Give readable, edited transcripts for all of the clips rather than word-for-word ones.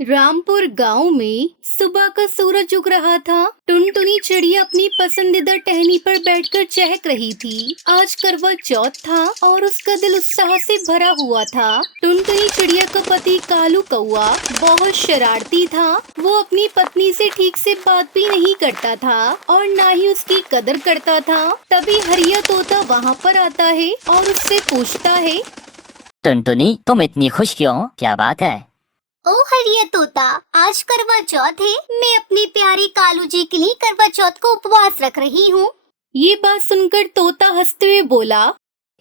रामपुर गांव में सुबह का सूरज उग रहा था। टुनटुनी चिड़िया अपनी पसंदीदा टहनी पर बैठकर चहक रही थी। आज करवा चौथ था और उसका दिल उत्साह से भरा हुआ था। टुनटुनी चिड़िया का पति कालू कौआ बहुत शरारती था। वो अपनी पत्नी से ठीक से बात भी नहीं करता था और ना ही उसकी कदर करता था। तभी हरिया तोता वहाँ पर आता है और उससे पूछता है, टुनटुनी, तुम इतनी खुश क्यों हो? क्या बात है? ओ हरिया तोता, आज करवा चौथ है। मैं अपने प्यारे कालू जी के लिए करवा चौथ को उपवास रख रही हूँ। ये बात सुनकर तोता हंसते हुए बोला,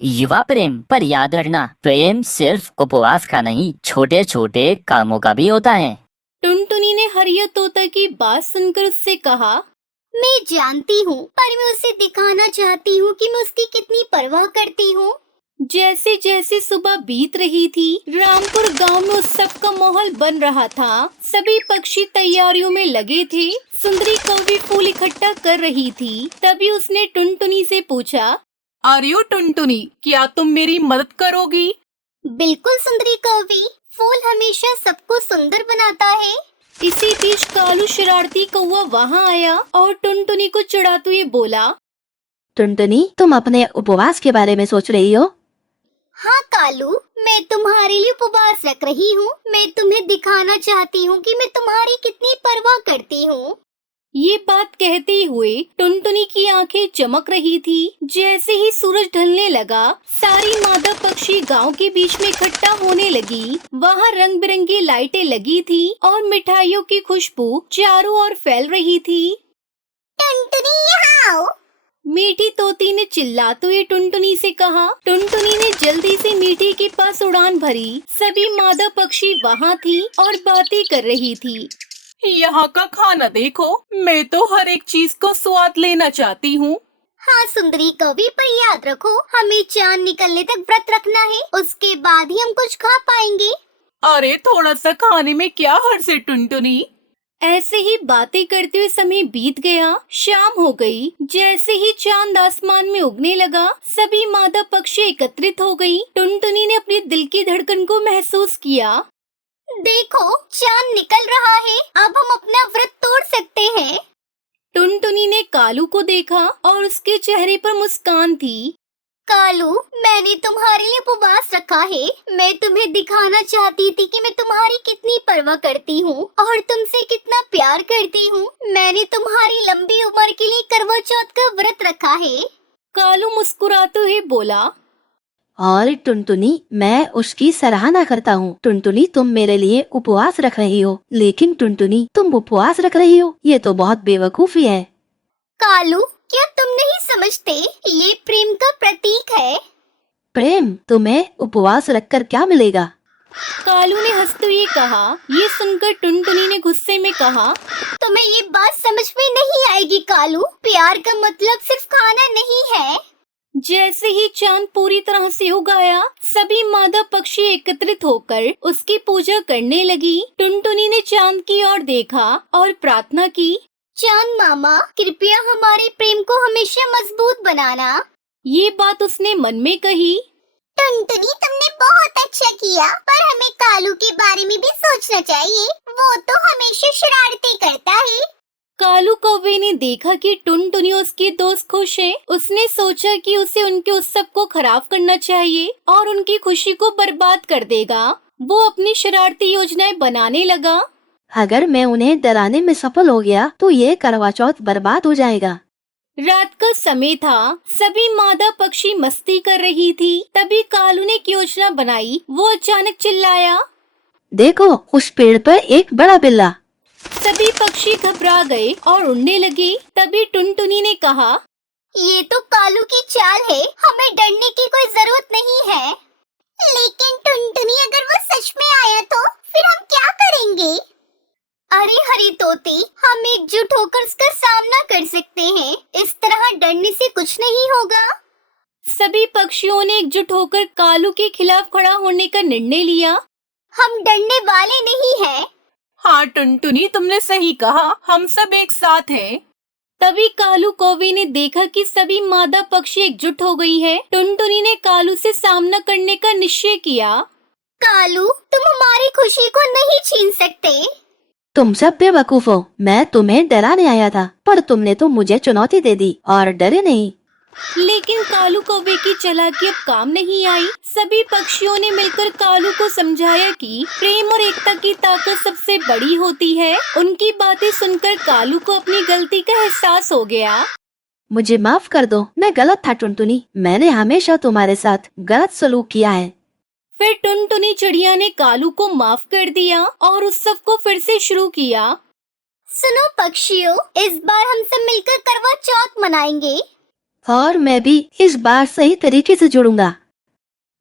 युवा प्रेम, पर याद रखना, प्रेम सिर्फ उपवास का नहीं, छोटे छोटे कामों का भी होता है। टुनटुनी ने हरिया तोता की बात सुनकर उससे कहा, मैं जानती हूँ, पर मैं उसे दिखाना चाहती हूँ कि मैं उसकी कितनी परवाह करती हूँ। जैसे जैसे सुबह बीत रही थी, रामपुर गांव में उत्सव का माहौल बन रहा था। सभी पक्षी तैयारियों में लगे थे। सुंदरी कौवी फूल इकट्ठा कर रही थी। तभी उसने टुनटुनी से पूछा, अरे ओ टुनटुनी, क्या तुम मेरी मदद करोगी? बिल्कुल सुंदरी कौवी, फूल हमेशा सबको सुंदर बनाता है। इसी बीच कालू शरारती कौवा वहाँ आया और टुनटुनी को चिढ़ाते हुए बोला, टुनटुनी, तुम अपने उपवास के बारे में सोच रही हो? हाँ कालू, मैं तुम्हारे लिए उपवास रख रही हूँ। मैं तुम्हें दिखाना चाहती हूँ कि मैं तुम्हारी कितनी परवाह करती हूँ। ये बात कहते हुए टुनटुनी की आंखें चमक रही थी। जैसे ही सूरज ढलने लगा, सारी मादा पक्षी गांव के बीच में इकट्ठा होने लगी। वहाँ रंग बिरंगी लाइटें लगी थी और मिठाइयों की खुशबू चारों ओर फैल रही थी। टुनटुनी यहाँ आओ। मीठी तोती ने चिल्लाते हुए टुनटुनी से कहा। टुनटुनी ने जल्दी से मीठी के पास उड़ान भरी। सभी मादा पक्षी वहाँ थी और बातें कर रही थी। यहाँ का खाना देखो, मैं तो हर एक चीज को स्वाद लेना चाहती हूँ। हाँ सुंदरी कवि, पर याद रखो, हमें चांद निकलने तक व्रत रखना है। उसके बाद ही हम कुछ खा पाएंगे। अरे थोड़ा सा खाने में क्या हर्ज है टुनटुनी? ऐसे ही बातें करते हुए समय बीत गया। शाम हो गई। जैसे ही चांद आसमान में उगने लगा, सभी मादा पक्षी एकत्रित हो गई। टुनटुनी ने अपने दिल की धड़कन को महसूस किया। देखो, चांद निकल रहा है। अब हम अपना व्रत तोड़ सकते हैं। टुनटुनी ने कालू को देखा और उसके चेहरे पर मुस्कान थी। कालू, मैंने तुम्हारे लिए उपवास रखा है। मैं तुम्हें दिखाना चाहती थी कि मैं तुम्हारी कितनी परवाह करती हूँ और तुमसे कितना प्यार करती हूँ। मैंने तुम्हारी लंबी उम्र के लिए करवा चौथ का व्रत रखा है। कालू मुस्कुराते हुए बोला, और टुनटुनी, मैं उसकी सराहना करता हूँ। टुनटुनी, तुम मेरे लिए उपवास रख रही हो, लेकिन टुनटुनी, तुम उपवास रख रही हो, ये तो बहुत बेवकूफी है। कालू, क्या तुम नहीं समझते? ये प्रेम का प्रतीक है। प्रेम? तुम्हें उपवास रखकर क्या मिलेगा? कालू ने हंसते हुए कहा। ये सुनकर टुनटुनी ने गुस्से में कहा, तुम्हें ये बात समझ में नहीं आएगी कालू। प्यार का मतलब सिर्फ खाना नहीं है। जैसे ही चांद पूरी तरह से उग आया, सभी मादा पक्षी एकत्रित होकर उसकी पूजा करने लगी। टुनटुनी ने चांद की ओर देखा और प्रार्थना की, चांद मामा, कृपया हमारे प्रेम को हमेशा मजबूत बनाना। ये बात उसने मन में कही। टुनटुनी, तुमने बहुत अच्छा किया, पर हमें कालू के बारे में भी सोचना चाहिए। वो तो हमेशा शरारतें करता है। कालू कौवे ने देखा कि टुनटुनी और उसके दोस्त खुश हैं। उसने सोचा कि उसे उनके उत्सव को खराब करना चाहिए और उनकी खुशी को बर्बाद कर देगा। वो अपनी शरारती योजनाएं बनाने लगा। अगर मैं उन्हें डराने में सफल हो गया तो ये करवा चौथ बर्बाद हो जाएगा। रात का समय था। सभी मादा पक्षी मस्ती कर रही थी। तभी कालू ने एक योजना बनाई। वो अचानक चिल्लाया, देखो, उस पेड़ पर एक बड़ा बिल्ला। सभी पक्षी घबरा गए और उड़ने लगे। तभी टुनटुनी ने कहा, ये तो कालू की चाल है। हमें डरने की कोई जरूरत नहीं है। लेकिन टुनटुनी, अगर वो सच में आया तो फिर हम क्या करेंगे? अरे हरी तोते, हम एकजुट होकर उसका सामना कर सकते हैं। इस तरह डरने से कुछ नहीं होगा। सभी पक्षियों ने एकजुट होकर कालू के खिलाफ खड़ा होने का निर्णय लिया। हम डरने वाले नहीं हैं। हाँ टुनटुनी, तुमने सही कहा, हम सब एक साथ हैं। तभी कालू कौवे ने देखा कि सभी मादा पक्षी एकजुट हो गई हैं। टुनटुनी ने कालू से सामना करने का निश्चय किया। कालू, तुम हमारी खुशी को नहीं छीन सकते। तुम सब बेवकूफ हो। मैं तुम्हें डराने आया था, पर तुमने तो मुझे चुनौती दे दी और डरे नहीं। लेकिन कालू कौवे की चालाकी अब काम नहीं आई। सभी पक्षियों ने मिलकर कालू को समझाया कि प्रेम और एकता की ताकत सबसे बड़ी होती है। उनकी बातें सुनकर कालू को अपनी गलती का एहसास हो गया। मुझे माफ कर दो, मैं गलत था टुनटुनी। मैंने हमेशा तुम्हारे साथ गलत सलूक किया है। फिर टुनटुनी चिड़िया ने कालू को माफ कर दिया और उत्सव को फिर से शुरू किया। सुनो पक्षियों, इस बार हम सब मिलकर करवा चौथ मनाएंगे। और मैं भी इस बार सही तरीके से जुड़ूंगा।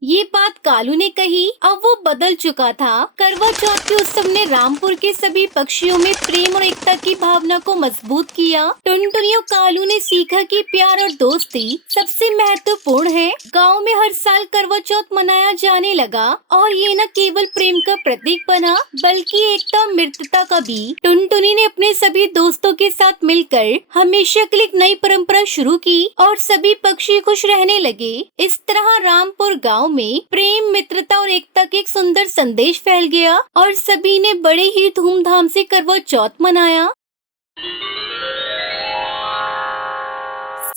ये बात कालू ने कही। अब वो बदल चुका था। करवा चौथ के उत्सव ने रामपुर के सभी पक्षियों में प्रेम और एकता की भावना को मजबूत किया। टुनटुनी और कालू ने सीखा कि प्यार और दोस्ती सबसे महत्वपूर्ण है। गांव में हर साल करवा चौथ मनाया जाने लगा और ये न केवल प्रेम का प्रतीक बना, बल्कि एकता और मित्रता का भी। टुनटुनी ने अपने सभी दोस्तों के साथ मिलकर हमेशा के लिए एक नई परंपरा शुरू की और सभी पक्षी खुश रहने लगे। इस तरह रामपुर गाँव में प्रेम, मित्रता और एकता के एक सुंदर संदेश फैल गया और सभी ने बड़े ही धूमधाम से करवा चौथ मनाया।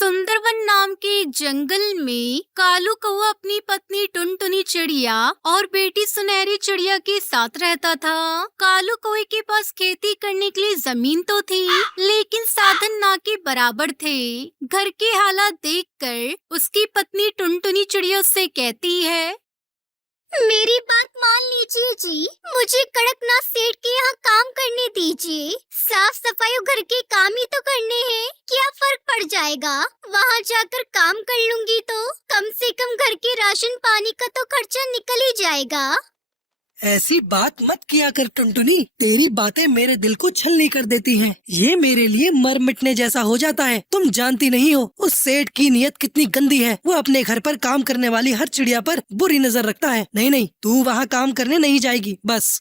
सुंदरवन नाम के एक जंगल में कालू कौवा अपनी पत्नी टुनटुनी चिड़िया और बेटी सुनहरी चिड़िया के साथ रहता था। कालू कौवे के पास खेती करने के लिए जमीन तो थी, लेकिन साधन ना के बराबर थे। घर के हालात देखकर उसकी पत्नी टुनटुनी चिड़िया उससे कहती है, मेरी बात मान लीजिए जी, मुझे कड़कनाथ सेठ के यहाँ काम करने दीजिए। साफ सफाई और घर के काम ही तो करने हैं, क्या फर्क पड़ जाएगा? वहाँ जाकर काम कर लूंगी तो कम से कम घर के राशन पानी का तो खर्चा निकल ही जाएगा। ऐसी बात मत किया कर टुनटुनी, तेरी बातें मेरे दिल को छलनी कर देती हैं। ये मेरे लिए मर मिटने जैसा हो जाता है। तुम जानती नहीं हो उस सेठ की नीयत कितनी गंदी है। वो अपने घर पर काम करने वाली हर चिड़िया पर बुरी नजर रखता है। नहीं, तू वहाँ काम करने नहीं जाएगी बस।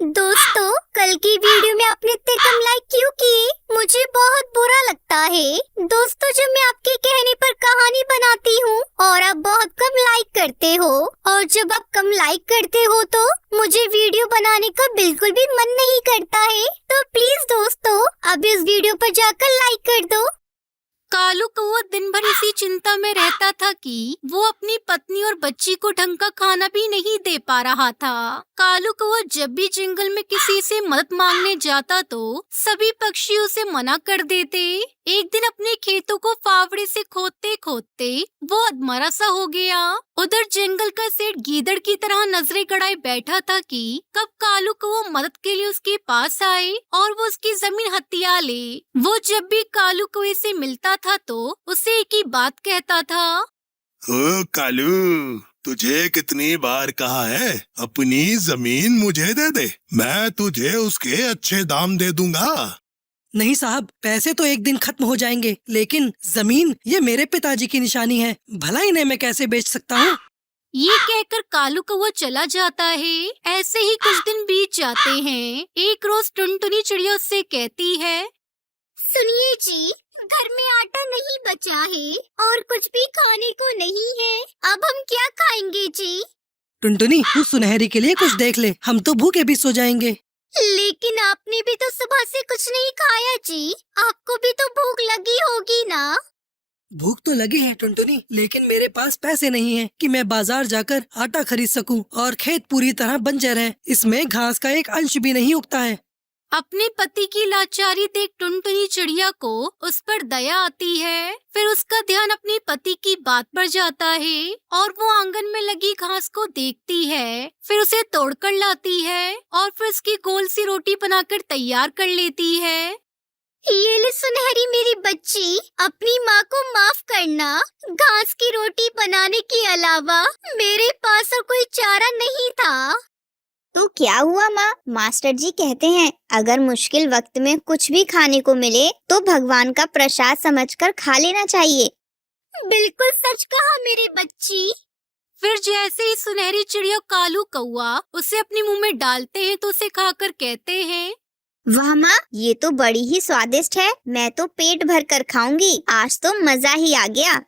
दोस्तों, कल की वीडियो में आपने इतने कम लाइक क्यों किए? मुझे बहुत बुरा लगता है। दोस्तों, जब मैं आपके कहने पर कहानी बनाती हूँ और आप बहुत कम लाइक करते हो, और जब आप कम लाइक करते हो तो मुझे वीडियो बनाने का बिल्कुल भी मन नहीं करता है। तो प्लीज दोस्तों, अब इस वीडियो पर जाकर लाइक कर दो। कालू कौवा दिन भर इसी चिंता में रहता था कि वो अपनी पत्नी और बच्ची को ढंग का खाना भी नहीं दे पा रहा था। कालू कौवा जब भी जंगल में किसी से मदद मांगने जाता तो सभी पक्षी उसे मना कर देते। एक दिन अपने खेतों को फावड़े से खोदते खोदते वो अधमरा सा हो गया। उधर जंगल का सेठ गीदड़ की तरह नजरें गड़ाए बैठा था कि कब कालू कौवा मदद के लिए उसके पास आए और वो उसकी जमीन हथिया ले। वो जब भी कालू कौवे से मिलता था तो उसे एक ही बात कहता था, ओ कालू, तुझे कितनी बार कहा है अपनी जमीन मुझे दे दे, मैं तुझे उसके अच्छे दाम दे दूंगा। नहीं साहब, पैसे तो एक दिन खत्म हो जाएंगे, लेकिन जमीन ये मेरे पिताजी की निशानी है। भला इन्हें मैं कैसे बेच सकता हूँ? ये कहकर कालू कौवा चला जाता है। ऐसे ही कुछ दिन बीत जाते हैं। एक रोज टुनटुनी चिड़िया उससे कहती है, सुनिए जी, घर में आटा नहीं बचा है और कुछ भी खाने को नहीं है। अब हम क्या खाएंगे जी? टुनटुनी, तू सुनहरी के लिए कुछ देख ले, हम तो भूखे भी सो जाएंगे। लेकिन आपने भी तो सुबह से कुछ नहीं खाया जी, आपको भी तो भूख लगी होगी ना? भूख तो लगी है टुनटुनी, लेकिन मेरे पास पैसे नहीं है कि मैं बाजार जाकर आटा खरीद सकूं, और खेत पूरी तरह बंजर है। इसमें घास का एक अंश भी नहीं उगता है। अपने पति की लाचारी देख टुनटुनी चिड़िया को उस पर दया आती है। फिर उसका ध्यान अपने पति की बात पर जाता है और वो आंगन में लगी घास को देखती है। फिर उसे तोड़कर लाती है और फिर उसकी गोल सी रोटी बनाकर तैयार कर लेती है। ये ले सुनहरी मेरी बच्ची, अपनी माँ को माफ करना। घास की रोटी बनाने के अलावा मेरे पास और कोई चारा नहीं था। तो क्या हुआ माँ? मास्टर जी कहते हैं अगर मुश्किल वक्त में कुछ भी खाने को मिले तो भगवान का प्रसाद समझकर खा लेना चाहिए। बिल्कुल सच कहा मेरी बच्ची। फिर जैसे ही सुनहरी चिड़िया कालू कौवा उसे अपने मुंह में डालते हैं तो उसे खाकर कहते हैं, वाह माँ, ये तो बड़ी ही स्वादिष्ट है। मैं तो पेट भर कर खाऊंगी। आज तो मजा ही आ गया।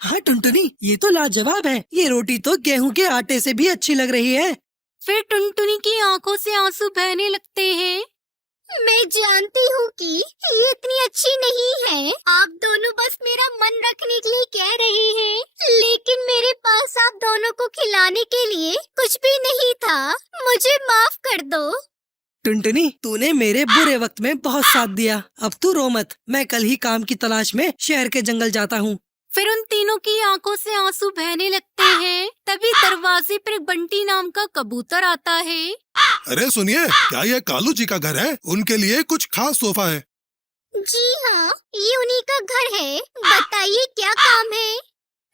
हाँ टुनटुनी, ये तो लाजवाब है। ये रोटी तो गेहूं के आटे से भी अच्छी लग रही है। फिर टुनटुनी की आंखों से आंसू बहने लगते हैं। मैं जानती हूँ कि ये इतनी अच्छी नहीं है। आप दोनों बस मेरा मन रखने के लिए कह रहे हैं, लेकिन मेरे पास आप दोनों को खिलाने के लिए कुछ भी नहीं था। मुझे माफ कर दो। टुनटुनी, तूने मेरे बुरे वक्त में बहुत साथ दिया। अब तू रो मत, मैं कल ही काम की तलाश में शहर के जंगल जाता हूँ। फिर उन तीनों की आंखों से आंसू बहने लगते हैं। तभी दरवाजे पर एक बंटी नाम का कबूतर आता है। अरे सुनिए, क्या ये कालू जी का घर है? उनके लिए कुछ खास तोहफा है। जी हाँ, ये उन्हीं का घर है। बताइए क्या काम है?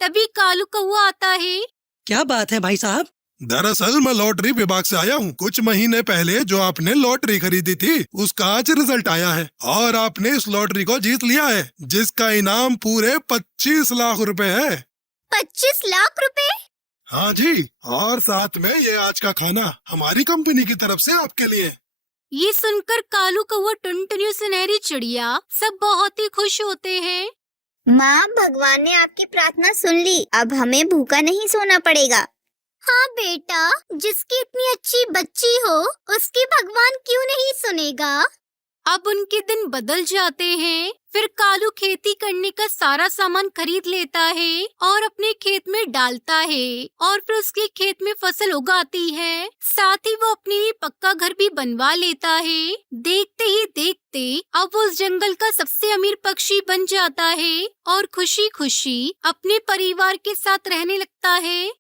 तभी कालू कौआ आता है। क्या बात है भाई साहब? दरअसल मैं लॉटरी विभाग से आया हूँ। कुछ महीने पहले जो आपने लॉटरी खरीदी थी, उसका आज रिजल्ट आया है और आपने इस लॉटरी को जीत लिया है, जिसका इनाम पूरे 25 लाख रुपए है। 25 लाख रुपए? हाँ जी, और साथ में ये आज का खाना हमारी कंपनी की तरफ से आपके लिए। ये सुनकर कालू कौआ, टुनटुनी और सुनहरी चिड़िया सब बहुत ही खुश होते हैं। माँ, भगवान ने आपकी प्रार्थना सुन ली। अब हमें भूखा नहीं सोना पड़ेगा। हाँ बेटा, जिसकी इतनी अच्छी बच्ची हो उसकी भगवान क्यों नहीं सुनेगा। अब उनके दिन बदल जाते हैं। फिर कालू खेती करने का सारा सामान खरीद लेता है और अपने खेत में डालता है और फिर उसके खेत में फसल उगाती है। साथ ही वो अपने लिए पक्का घर भी बनवा लेता है। देखते ही देखते अब वो उस जंगल का सबसे अमीर पक्षी बन जाता है और खुशी खुशी अपने परिवार के साथ रहने लगता है।